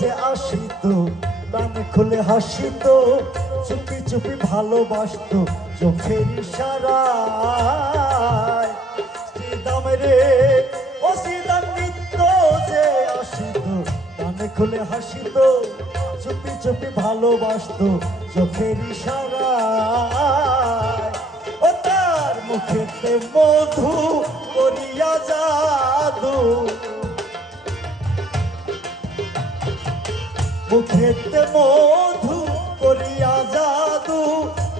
যে আসিত প্রাণ খুলে হাসিত, চুপি চুপি ভালোবাসত চোখের ইশারায়। শ্রীদাম রে, ও আসিত খুলে হাসিত, চুপি চুপি ভালোবাসত চোখের ইশারায়। ও তার মুখেতে মধু করিয়া জাদু মুখেতে মধু করিয়া জাদু,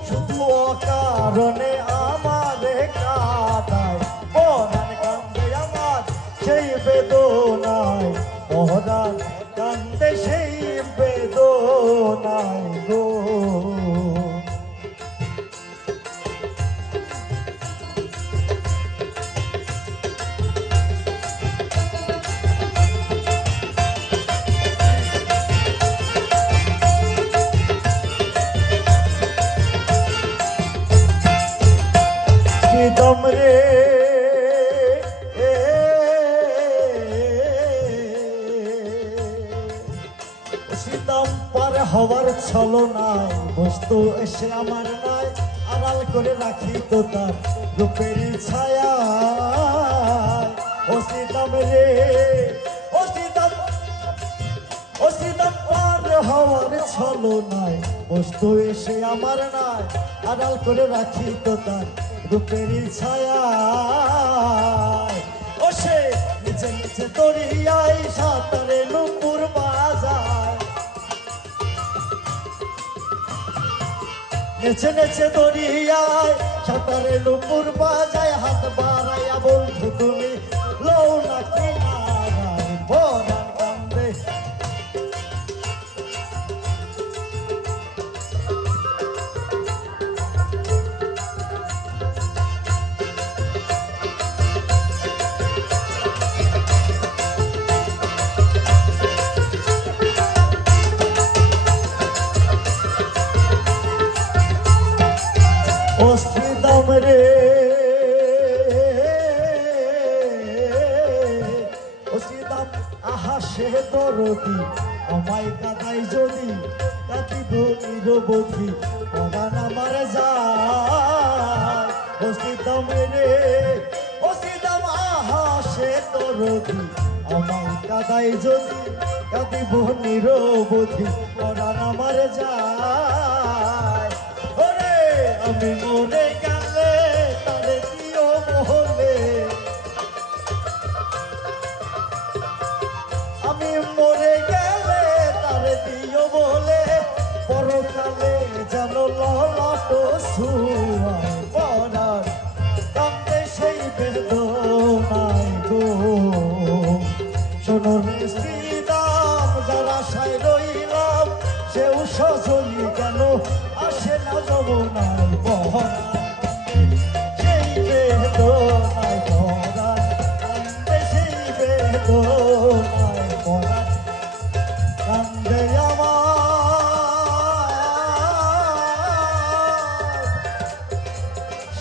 শুধু অকারণে আমারে কাদায়। পরাণ কান্দে আমার সেই বেদনায় পরাণ কান্দে সেই বেদনায় গো। শ্রীদম রে শ্রীদম পার হওয়ার ছলো নাই বস্তু এসে আমার নাই আড়াল করে রাখি তো তার রূপের ছায়া ও শ্রীদম রে ও শ্রীদম ও শ্রীদম পার হওয়ার ছলো নাই বস্তু এসে আমার নাই আড়াল করে রাখি তো তার রূপের ছায়া ও সে নিচে নিচে দরিয়ায় সাঁতারে নুপুর বাজায়। নেচে নেচে দরিয়ায় সাঁতারে নুপুর বাজায়। হাত বাড়াইয়া বন্ধু তুমি লও না কিনারায় অস্ত্রিদাম রে। অস্ত্রিদাম আহা, সে দরদি আমায় কাদাই যদি কাঁদিব নিরবধি পরাণ আমার যায় রে অস্ত্রিদাম আহা, সে দরদি আমায় কাদাই যদি কাঁদিব নিরবধি আমার আমি মরে গেলে তারে দিও মহলে। আমি মরে গেলে তারে দিও বলে যেন সেই বেদনায় গো। শোনো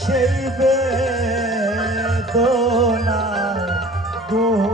সেই বেদনায় গো